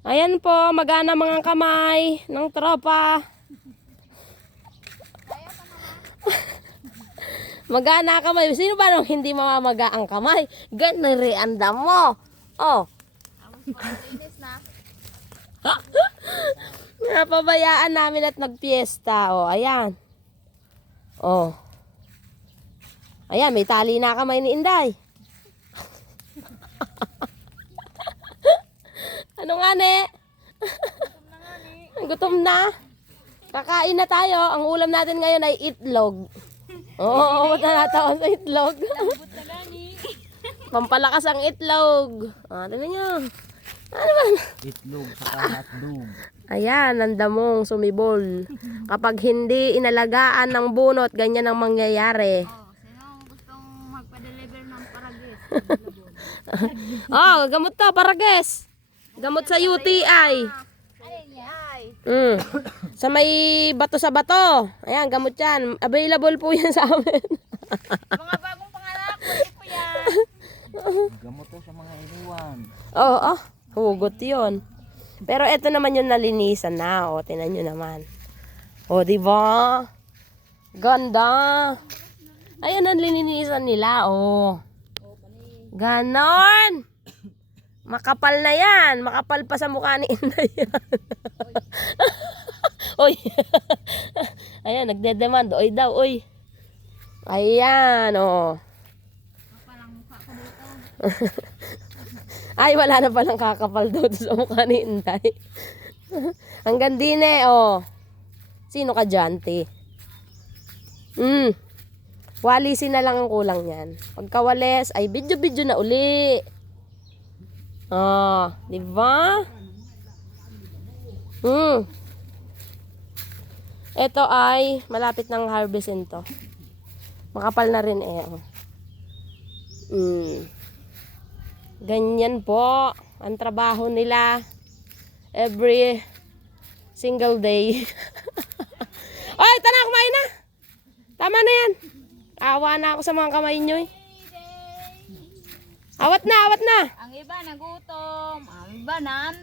Ayan po, magana mga kamay ng tropa. Magana kamay. Sino ba nung hindi mamamaga ang kamay? Ganarianda mo. Oh. Napabayaan namin at nagpiesta. Oh, ayan. Oh. Ayan, may tali na kamay ni Inday. Ano nga ne? Gutom na. Kakain na tayo. Ang ulam natin ngayon ay itlog. Oo, matanataon sa itlog. Pampalakas ang itlog. Ah, tingnan nyo. Ano ba? Itlog sa hotdog. Ayan, ang damong sumibol. Kapag hindi inalagaan ng bunot, ganyan ang mangyayari. Sino gustong magpa-deliver ng paragis? Oh, gamot to, parages. Gamot sa UTI. Sa may bato sa bato. Ayan, gamot yan. Available po yan sa amin. Mga bagong panganak, pwede po yan. Gamot to sa mga iniwan. Oo, hugot yun. Pero ito naman yung nalinisan na. O, tinan nyo naman. O, diba? Ganda. Ayan ang lininisan nila. O. Ganon. Makapal na yan. Makapal pa sa mukha ni Inday yan. Oy. Ayan, nagdedemand. Oy daw, oy. Ayan, o. Ay, wala na palang kakapal daw sa mukha ni Inday. Hanggang din oh. Sino ka dyan, te? Walisin na lang ang kulang yan. Pagkawalis, ay video-video na uli. Oh, di ba? Ito ay malapit ng harvestin to. Makapal na rin eh. Oh. Ganyan po ang trabaho nila every single day. Oy, tara, kumain na. Tama na yan. Awa na ako sa mga kamay nyo eh. Awat na, awat na. Ang iba nagutom, ang iba nan